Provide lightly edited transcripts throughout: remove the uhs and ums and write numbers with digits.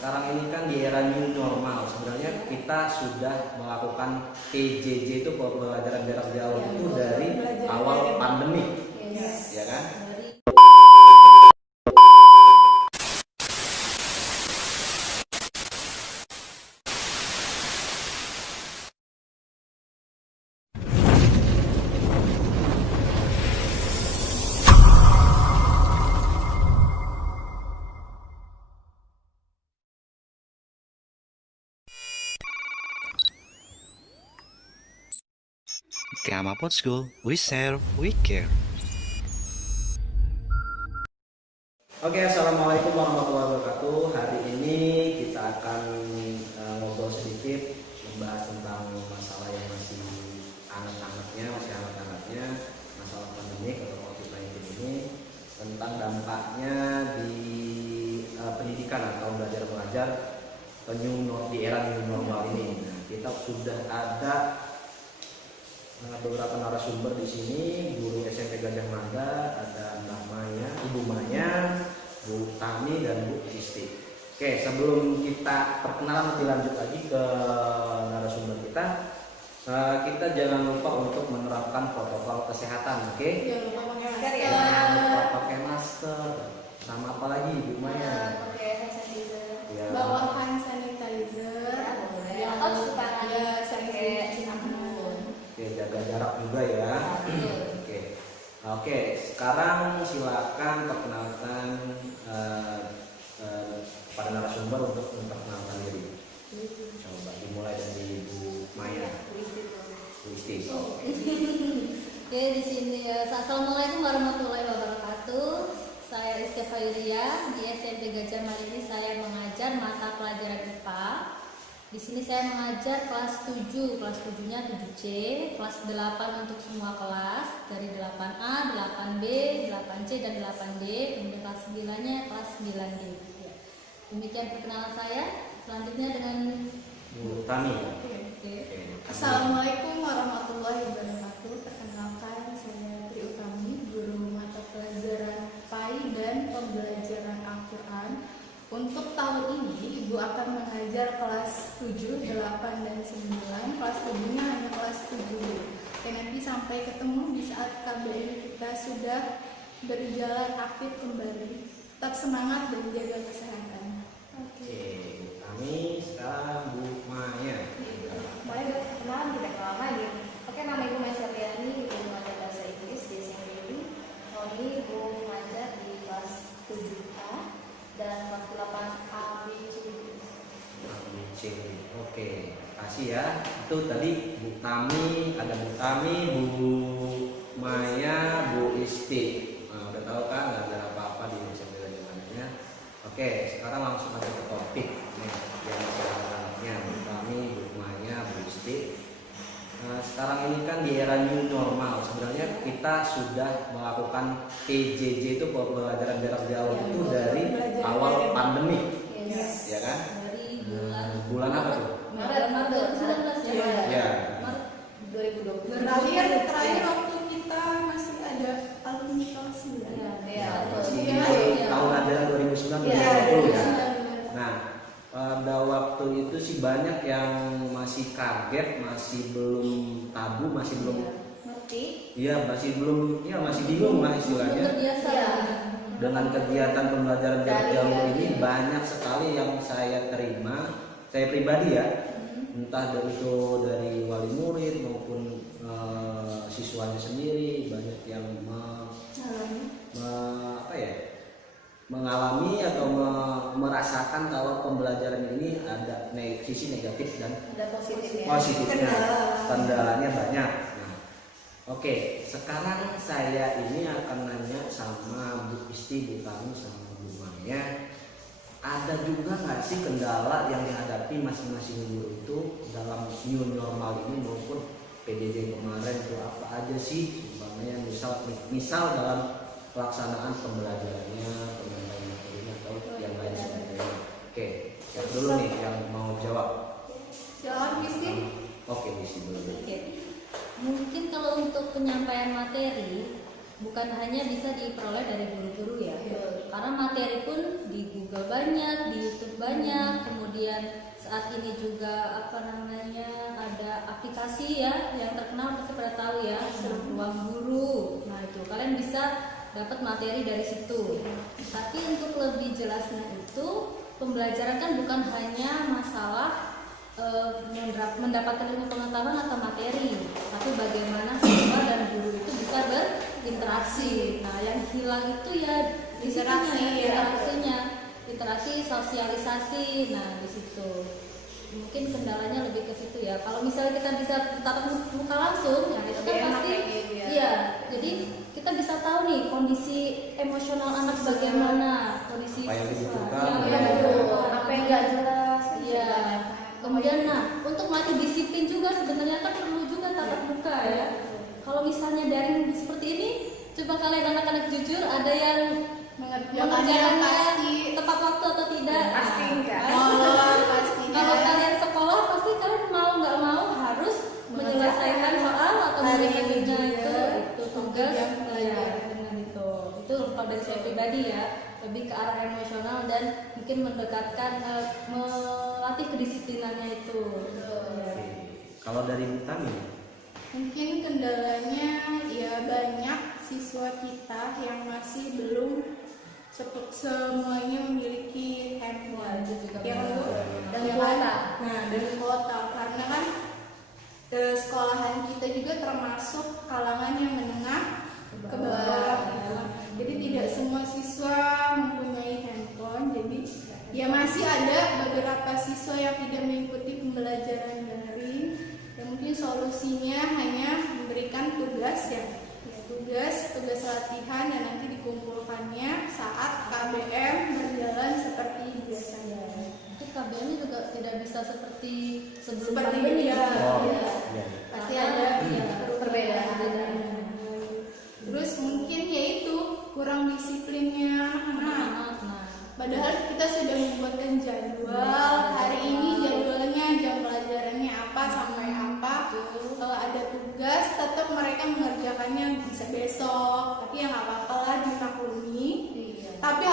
sekarang ini kan di era new normal, sebenarnya kita sudah melakukan PJJ itu pembelajaran jarak jauh itu dari awal pandemi, ya kan? Gamma Pod School, we serve, we care. Oke, assalamualaikum warahmatullahi wabarakatuh. Hari ini kita akan ngobrol sedikit membahas tentang masalah yang masih hangat-hangatnya, masalah pandemi atau COVID-19 ini, tentang dampaknya di pendidikan atau belajar mengajar di era new normal ini. Nah, kita sudah ada beberapa narasumber di sini, guru SMP Gajah Mada, ada Mbak Maya, Ibu Maya, Bu Tami, dan Bu Isti. Oke, sebelum kita perkenalan lebih lanjut lagi ke narasumber kita, kita jangan lupa untuk menerapkan protokol kesehatan, oke? Jangan lupa pakai masker ya. Jangan lupa pakai masker. Sama apa lagi, Bu Maya? Pakai hand sanitizer. Ya. Bawa hand sanitizer. Ya, atau cuci tangan pakai sabun. Oke, jaga jarak juga ya. Oke, sekarang silakan perkenalkan pada narasumber untuk memperkenalkan diri. Coba dimulai dari Bu Maya. Bu Isti. Oke, di sini assalamualaikum warahmatullahi wabarakatuh. Saya Rizky Khairia, di SMP Gajah Mada ini saya mengajar mata pelajaran IPA. Di sini saya mengajar kelas 7, kelas 7-nya 7C, kelas 8 untuk semua kelas, dari 8A, 8B, 8C, dan 8D, kemudian kelas 9-nya kelas 9D. Ya. Demikian perkenalan saya, selanjutnya dengan Bu Tami. Oke. Assalamualaikum warahmatullahi wabarakatuh. Perkenalkan, saya Tri Utami, guru mata pelajaran PAI dan pembelajaran Al-Quran. Untuk tahun ini, Ibu akan mengajar kelas 7, 8, dan 9. Kelas 7-nya hanya kelas 7. Dan nanti sampai ketemu di saat KBM kita sudah berjalan aktif kembali. Tetap semangat dan jaga kesehatan. Oke, Bu Tami. Sekarang Bu Maya. Mulai berkenalan tidak lama lagi. Oke, nama Ibu Maya Sarliani, Ibu mengajar bahasa Inggris di SMP ini. Tahun ini Ibu mengajar di kelas 7A dan kelas 8A B C. Oke, kasih ya. Itu tadi Bu Tami, ada Bu Tami, Bu Maya, Bu Isti. Nah, udah tahu kan nggak ada apa-apa di SMP Gajah Madanya. Oke, sekarang langsung aja ke topik nih, yang selanjutnya Bu Tami, Bu Maya, Bu Isti. Sekarang ini kan di era new normal, sebenarnya kita sudah melakukan PJJ itu pembelajaran jarak jauh itu dari awal pandemi, ya kan? Dari Bulan apa tuh? Maret 2019 ya. Ya. Maret 2020. Terakhir waktu kita masih ada alumni kelas 9. Masih Iya. tahun ajaran 2019 Iya, 2020 ya. 2019. Nah, pada waktu itu sih banyak yang masih kaget, masih belum tabu, masih belum, Ngerti? iya masih belum, ya masih bingung lah istilahnya. Terbiasa. Dengan kegiatan pembelajaran jarak jauh ini banyak sekali yang saya terima, saya pribadi ya, entah dari wali murid maupun siswanya sendiri, banyak yang mengalami atau merasakan kalau pembelajaran ini ada sisi negatif dan Ada positif ya. positifnya, kendalanya banyak. Nah, oke, sekarang saya ini akan nanya sama Bu Isti, Bu Tami, sama Bu Maya, ada juga nggak sih kendala yang dihadapi masing-masing guru itu dalam new normal ini maupun PJJ kemarin itu apa aja sih? Umpamanya misal dalam pelaksanaan pembelajarannya, penyampaian materinya atau yang lain sebagainya. Oke, yang dulu nih yang mau jawab. Silakan Isti. Oke, Isti dulu. Oke. Mungkin kalau untuk penyampaian materi bukan hanya bisa diperoleh dari guru-guru ya. Karena materi pun di Google banyak, di YouTube banyak, kemudian saat ini juga apa namanya ada aplikasi ya yang terkenal pasti pada tahu ya, Ruang Guru. Nah itu kalian bisa dapat materi dari situ. Tapi untuk lebih jelasnya itu pembelajaran kan bukan hanya masalah mendapatkan ilmu pengetahuan atau materi, tapi bagaimana siswa dan guru itu bisa berinteraksi. Nah, yang hilang itu ya interaksi, sosialisasi. Nah, di situ mungkin kendalanya lebih ke situ ya. Kalau misalnya kita bisa tatap muka langsung, ya itu kan pasti, iya. Jadi kita bisa tahu nih kondisi emosional anak bagaimana, kondisi Apa yang siswa. dibutuhkan, apa yang nggak jelas. Iya. Kemudian untuk melatih disiplin juga sebenarnya kan perlu juga tatap muka ya. Kalau misalnya daring seperti ini, coba kalian anak-anak jujur ada yang mengerjakannya pasti tepat waktu atau tidak? pasti Nah, enggak. kan? Pasti Kalau kalian sekolah pasti kalian mau nggak mau harus menyelesaikan soal atau Hari mengerjakannya ini itu tugas yang ya, dengan itu. Itu kalau dari saya pribadi ya, lebih ke arah emosional dan mungkin mendekatkan melatih kedisiplinannya itu. Ya. Kalau dari Tami, Mungkin kendalanya ya banyak siswa kita yang masih belum semuanya memiliki handphone. Itu juga Yang benar. untuk Dan yang kuota. Nah, dan kuota karena kan sekolahan kita juga termasuk kalangan yang menengah ke bawah gitu. Jadi tidak semua siswa mempunyai handphone. Jadi ya masih ada beberapa siswa yang tidak mengikuti pembelajaran daring. Ya mungkin solusinya hanya memberikan tugas ya tugas latihan dan nanti dikumpulkannya saat KBM berjalan seperti biasanya. Tapi KBM-nya juga tidak bisa seperti sebelum Seperti pandemi. ya. iya. Pasti ada perbedaan. Terus mungkin yaitu kurang disiplinnya anak-anak. Nah, Padahal kita sudah membuatkan jadwal. Hari ini jadwalnya jam pelajarannya apa sampai apa. Kalau ada tugas, tetap mereka mengerjakannya bisa besok. Tapi ya nggak apa-apa lah dimaklumi. iya. Tapi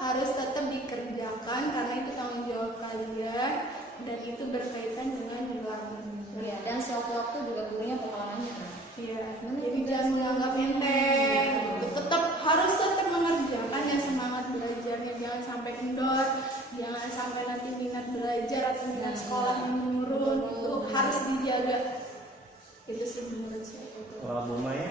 harus tetap dikerjakan karena itu tanggung jawab kalian dan itu berkaitan dengan nilai. Iya, dan sewaktu-waktu juga gurunya bakal nanya. Iya, jadi jangan menganggap enteng. Harus tetap mengerjakan dan semangat belajarnya, jangan sampai kendor, jangan sampai nanti minat belajar atau minat sekolah menurun. Itu harus dijaga. Itu sih menurut saya. Kalau Bu Maya,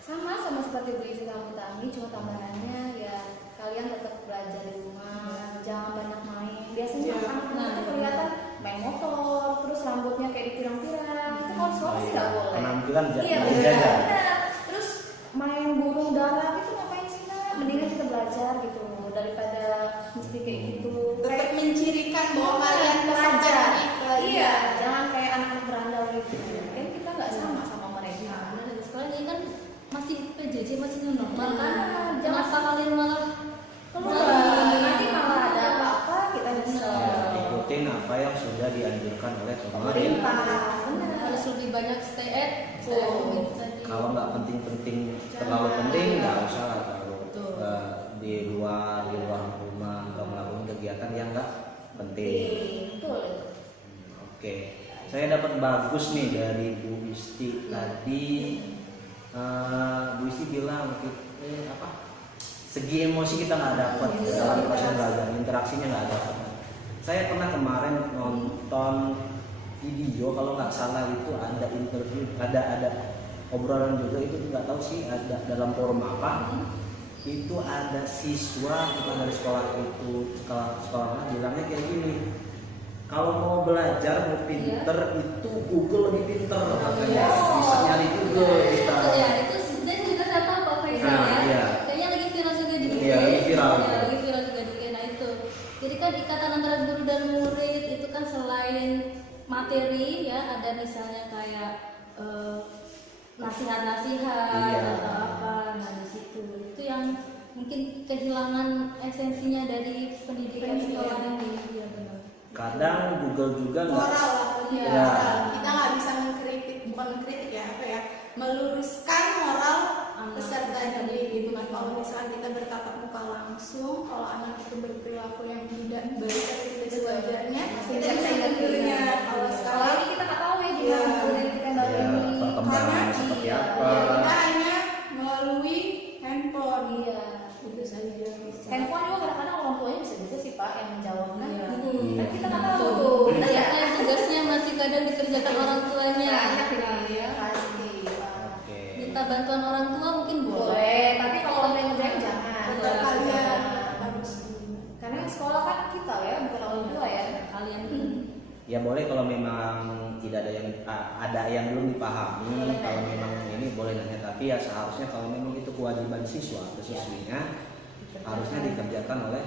Sama seperti Bu Izi kamu tadi, cuma tambahannya ya kalian tetap belajar di rumah, jangan banyak main. Biasanya Iya. anak-anak itu kelihatan main motor, terus rambutnya kayak dipirang-pirang. Itu kalau sekolah sih nggak boleh. penampilan Iya menjaga. benar. Terus main burung dara itu ngapain sih nak? Mendingan kita belajar gitu daripada mesti kayak gitu. Tetap mencirikan bahwa kalian belajar. belajar. Iya, jangan kayak anak-anak berandal gitu. Kan kita nggak sama mereka. Nah, dan sekarang ini kan masih PJJ, masih new normal kan? Nah, Kenapa kalian malah Keluar, nanti malah ada apa-apa kita bisa. Ikutin apa yang sudah dianjurkan oleh pemerintah. Pemerintah, benar. harus lebih banyak stay at home? Kalau nggak penting-penting, terlalu penting nggak usah lah kalau Betul. di luar rumah atau melakukan kegiatan yang nggak penting. Betul. Oke, saya dapat bagus nih dari Bu Isti tadi. Bu Isti bilang segi emosi kita nggak dapat dalam proses belajar, interaksinya nggak dapat. Saya pernah kemarin nonton video, kalau nggak salah itu ada interview, ada obrolan juga, itu nggak tahu sih ada dalam forum apa. Itu ada siswa bukan dari sekolah itu, sekolah bilangnya kayak gini, kalau mau belajar mau pinter itu Google lebih pinter, makanya bisa nyari Google kita. Ya, itu dan juga saya tahu Pak Faisal Nah, ya. iya. Kayaknya lagi viral juga di Iya, lagi viral. Ya, lagi viral juga di Nah itu. Jadi kan ikatan antara guru dan murid itu kan selain materi ya, ada misalnya kayak nasihat-nasihat Iya. atau apa. Nah, di situ. Itu yang mungkin kehilangan esensinya dari pendidikan sekolah ini. Iya benar. Kadang Google juga nggak. Moral lah, Iya. moral. Kita nggak bisa bukan mengkritik ya, meluruskan moral peserta didik gitu kan. Kalau misalnya kita bertatap muka langsung, kalau anak itu berperilaku yang tidak baik atau tidak sewajarnya, yang menjawab kan. Iya. Kan kita nggak tahu Iya. tuh, benar ya? Ternyata tugasnya masih kadang dikerjakan orang tuanya. Banyak nih ya pasti. Oke. Minta bantuan orang tua mungkin boleh. Boleh, tapi kalau orang yang ngerjain jangan. Tetap Iya, kalian iya. harus Karena yang sekolah kan kita ya, bukan orang tua ya. Kalian Ya boleh kalau memang tidak ada yang belum dipahami, Boleh kalau nanya. memang ini boleh nanya, tapi ya seharusnya kalau memang itu kewajiban siswa atau siswinya harusnya dikerjakan oleh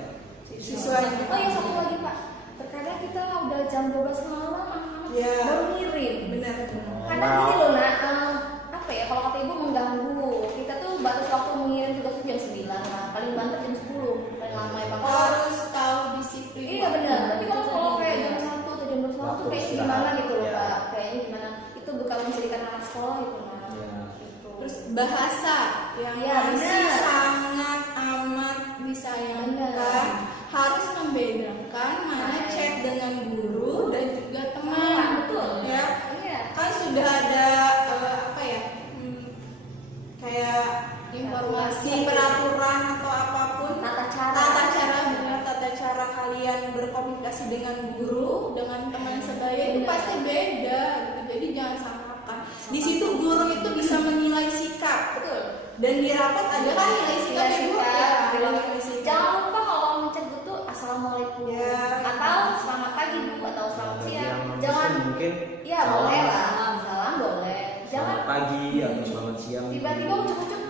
siswa. Oh ya satu lagi Pak, terkadang kita udah jam 12 malam anak-anak Ya. baru ngirim. Benar. Karena gini loh nak, apa ya kalau kata ibu mengganggu. Kita tuh batas waktu mengirim tugas tuh jam 9 lah, paling banter jam 10 paling lama ya Pak. Kalau- Harus tahu disiplin. Iya benar, tapi kalau kayak jam 1 atau jam 2 malam tuh kayak gimana gitu loh Ya. Pak. Kayaknya gimana, itu bukan menjadikan anak sekolah gitu nak. Ya. Gitu. Terus bahasa yang Iya, masih benar. sangat amat disayangkan, Benar. harus membedakan mana chat dengan guru dan juga teman. Betul. Ya, Iya. kan sudah ada apa ya, kayak informasi peraturan atau apapun, Tata cara. tata cara kalian berkomunikasi dengan guru, dengan teman sebaya itu Benar. pasti beda gitu. Jadi jangan samakan. Di situ guru itu bisa menilai sikap. Betul. Dan di rapat ada kan nilai sikap Nilai ya, Bu? sikap. Ya, nilai sikap. Jangan lupa kalau ngechat tuh assalamualaikum Ya. atau selamat pagi Bu atau selamat Bagi siang. yang non Jangan Muslim mungkin iya salam, boleh lah, salam boleh. selamat Jangan pagi atau selamat siang. tiba-tiba ucap-ucap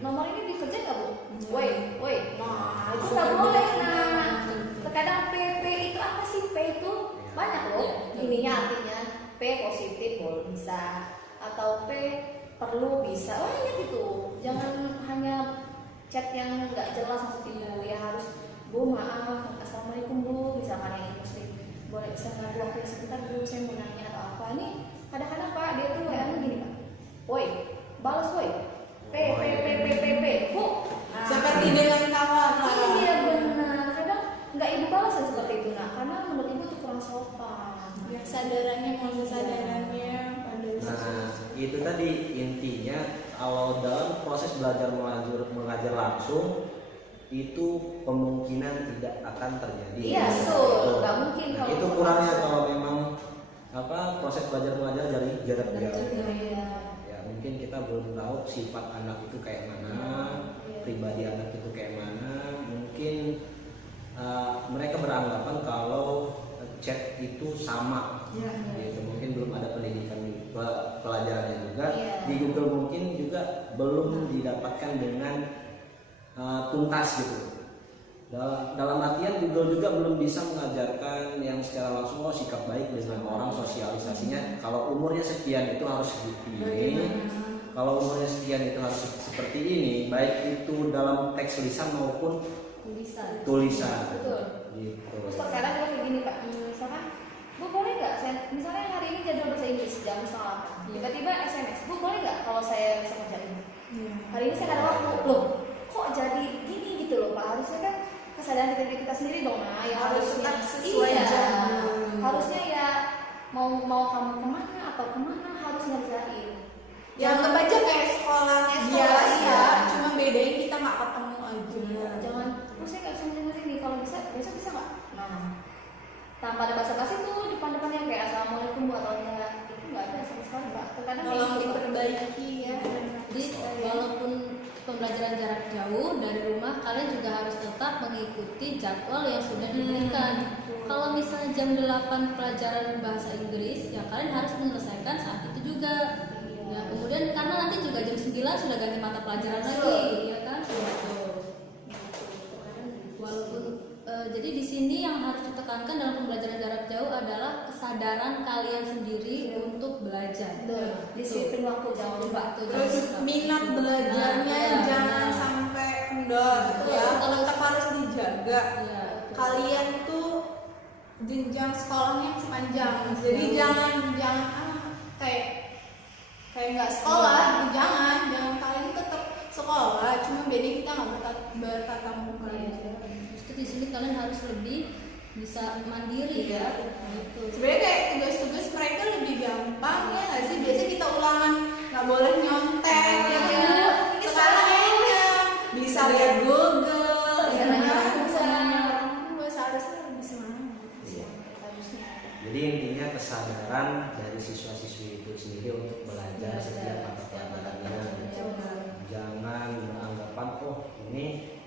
nomor ini dikerjain nggak Bu? Woi, woi. Nah itu nggak Betul. boleh. Nah terkadang PP itu apa sih? P itu banyak loh. Ininya artinya P positif boleh bisa atau P perlu bisa. Oh ingat itu. Jangan hanya chat yang nggak jelas maksud ibu ya, harus Bu maaf assalamualaikum Bu misalkan yang muslim boleh bisa nggak waktu sebentar Bu saya mau nanya atau apa. Ini kadang-kadang Pak dia tuh WA nya gini Pak, woi balas woi P Bu. Nah, Seperti dengan kawan lah. iya benar, kadang nggak ibu balas ya seperti itu nah, karena menurut ibu itu kurang sopan. Ya, sadarannya mau kesadarannya pada Nah, itu tadi intinya kalau dalam proses belajar mengajar langsung itu kemungkinan tidak akan terjadi. Iya, betul. Nggak mungkin Nah, kalau itu kurangnya kalau memang proses belajar mengajar dari jarak jauh. Iya. Ya mungkin kita belum tahu sifat anak itu kayak mana, Iya. pribadi anak itu kayak mana. Mungkin mereka beranggapan kalau chat itu sama. Ya. Gitu. Mungkin belum ada pendidikan pelajarannya juga. Iya. Di Google mungkin juga belum didapatkan dengan tuntas gitu. Dalam artian Google juga belum bisa mengajarkan yang secara langsung sikap baik dengan orang, sosialisasinya. Kalau umurnya sekian itu harus seperti ini. Kalau umurnya sekian itu harus seperti ini, baik itu dalam teks lisan maupun tulisan. Betul. Gitu. Terus terkadang juga kayak gini Pak, misalkan Bu boleh nggak saya misalnya hari ini jadwal bahasa Inggris jam 7.30 tiba-tiba SMS Bu boleh nggak kalau saya bisa kerjain hari ini saya nggak ada waktu loh kok jadi gini gitu loh Pak, harusnya kan kesadaran kita sendiri dong nah yang Harus harusnya tetap sesuai iya, jam. harusnya ya mau kamu kemana atau kemana harus ngerjain. Ya anggap aja kayak sekolah Kayak sekolah, biasa, iya. cuma bedain kita nggak ketemu aja. Jangan, saya nggak bisa ngerjain ini kalau bisa besok bisa nggak? Nah, tanpa ada basa-basi tuh depan-depan yang kayak assalamualaikum Bu atau enggak itu nggak ada sama sekali Pak. Terkadang kayak Tolong gitu, Pak. diperbaiki ya. Jadi walaupun pembelajaran jarak jauh dari rumah, kalian juga harus tetap mengikuti jadwal yang sudah diberikan. Kalau misalnya jam 8 pelajaran bahasa Inggris, ya kalian harus menyelesaikan saat itu juga. Ya, kemudian karena nanti juga jam 9 sudah ganti mata pelajaran lagi, ya kan? Walaupun jadi di sini yang harus ditekankan dalam pembelajaran jarak jauh adalah kesadaran kalian sendiri untuk belajar. Betul. Disiplin waktu jangan lupa. Terus minat belajarnya Nah, jangan nah. sampai kendor gitu ya. Betul. Tetap harus dijaga. Ya, Kalian tuh jenjang sekolahnya panjang. Jadi jangan kayak nggak sekolah, gitu. jangan kalian tetap sekolah, cuma beda kita nggak bertatap muka aja. Justru di sini kalian harus lebih bisa mandiri ya. Gitu. Sebenarnya kayak tugas-tugas mereka lebih gampang ya nggak sih? Biasanya kita ulangan nggak boleh nyontek ya. Ini sekarang enak bisa lihat Google, Bisa ya nanya kan? orang tua. Seharusnya semangat. Iya. Harusnya. Jadi intinya kesadaran dari siswa-siswi itu sendiri untuk belajar setiap mata pelajarannya. Jangan beranggapan oh ini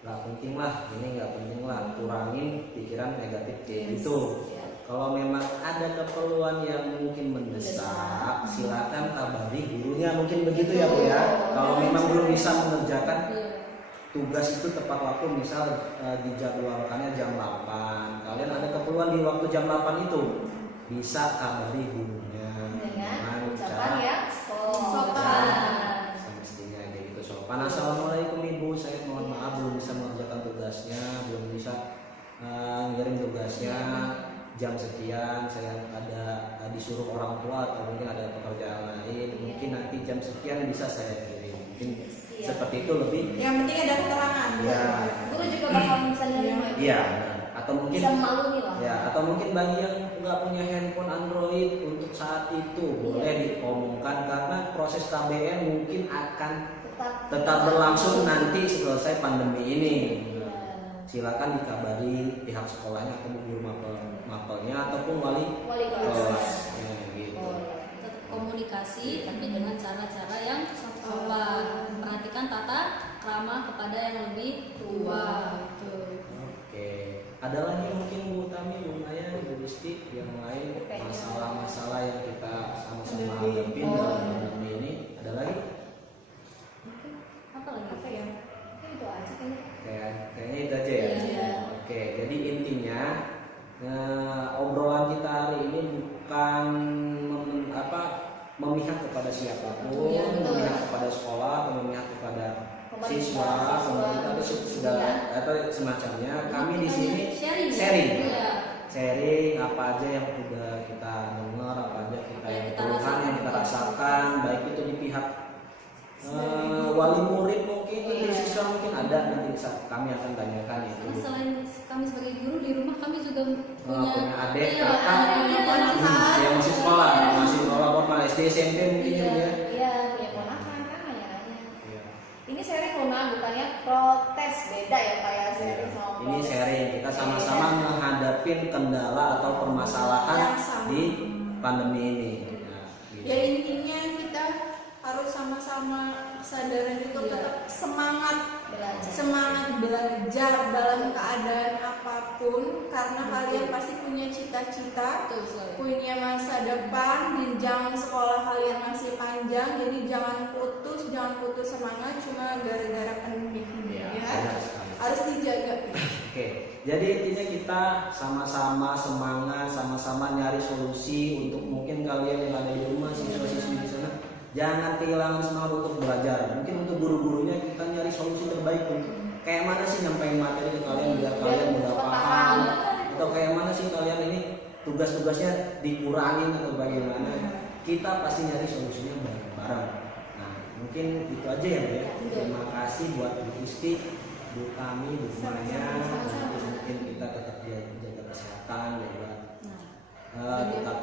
nggak penting lah, ini nggak penting lah, kurangin pikiran negatif kayak gitu. Ya. Kalau memang ada keperluan yang mungkin mendesak, silakan kabari gurunya, mungkin begitu ya Bu ya. Kalau memang belum bisa mengerjakan tugas itu tepat waktu, misal dijadwalkannya jam 8, kalian ada keperluan di waktu jam 8 itu, bisa kabari gurunya Dengan ucapan cara yang sopan. semestinya kayak gitu sopan. Assalamualaikum Ibu, saya mohon maaf belum bisa mengerjakan tugasnya, belum bisa ngirim tugasnya jam sekian, saya ada disuruh orang tua atau mungkin ada pekerjaan lain, mungkin nanti jam sekian bisa saya kirim, mungkin seperti itu lebih. Yang penting ada keterangan. Ya. Guru juga bakal bisa nerima itu. Iya, benar. Atau mungkin Bisa memaklumi lah. ya, atau mungkin bagi yang nggak punya handphone Android untuk saat itu boleh diomongkan karena proses KBM mungkin akan tetap berlangsung nanti selesai pandemi ini. Silakan dikabari pihak sekolahnya atau guru mapelnya ataupun wali Wali kelas. kelas. Ya, gitu. Tetap komunikasi tapi dengan cara-cara yang sopan. Perhatikan tata krama kepada yang lebih tua. Oke, ada lagi mungkin Bu Tami, Bu Maya, Bu Rizky yang lain masalah-masalah yang kita sama-sama hadapin dalam pandemi ini? Ada lagi? Apa lagi? Apa ya? Mungkin itu aja kayaknya. Kayaknya itu aja ya. Iya. Oke, jadi intinya obrolan kita hari ini bukan memihak kepada siapapun, Iya, betul. memihak kepada sekolah atau memihak kepada Pemerintah, siswa, pemerintah atau segala atau semacamnya. Kami di sini sharing. Iya. Sharing apa aja yang udah kita dengar, apa aja kita yang keluhan yang kita rasakan, baik itu di pihak wali murid mungkin, di siswa mungkin ada, nanti bisa kami akan tanyakan itu. Karena selain kami sebagai guru di rumah kami juga punya Punya adik, iya, kakak, punya ponakan. yang masih sekolah, formal SD, SMP mungkin Iya, ya. iya, punya ponakan kan nanya-nanya. Iya. Ini sharing loh, nah, bukannya protes, beda ya Pak ya, sharing sama protes. Ini sharing, kita sama-sama menghadapin kendala atau permasalahan Yang sama. di pandemi ini. Nah, gitu. Ya intinya kita harus sama-sama kesadaran untuk tetap semangat belajar dalam keadaan apapun, karena kalian pasti punya cita-cita, Betul sekali. punya masa depan, jenjang sekolah kalian masih panjang, jadi jangan putus semangat cuma gara-gara pandemi ini Iya, ya. benar sekali. Harus dijaga. Oke, jadi intinya kita sama-sama semangat, sama-sama nyari solusi untuk mungkin kalian yang ada di rumah, siswa-siswi di sana, jangan kehilangan semangat untuk belajar. Mungkin untuk guru-gurunya kita nyari solusi terbaik untuk kayak mana sih nyampein materi ke kalian biar kalian mudah paham, atau kayak mana sih kalian ini tugas-tugasnya dikurangin atau bagaimana. Kita pasti nyari solusinya bareng-bareng. Nah, mungkin itu aja ya Bu ya. Terima kasih buat Bu Rizky, Bu Tami, Bu Maya. Nanti mungkin kita tetap jaga kesehatan, jaga tetap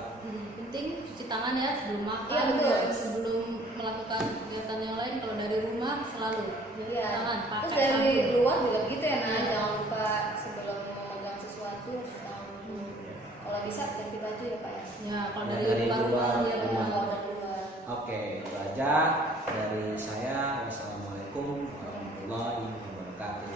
Penting cuci tangan ya sebelum makan, Iya, betul. sebelum melakukan kegiatan yang lain. Kalau dari rumah selalu cuci Iya. tangan, Terus pakai dari sabun. luar juga gitu ya, nah, jangan lupa sebelum memegang sesuatu harus tahu dulu. Kalau bisa ganti baju ya Pak ya. Ya, kalau Ya, dari dari luar luar, ya rumah. benar. Kalau dari luar. Oke, itu aja dari saya. Wassalamualaikum warahmatullahi wabarakatuh.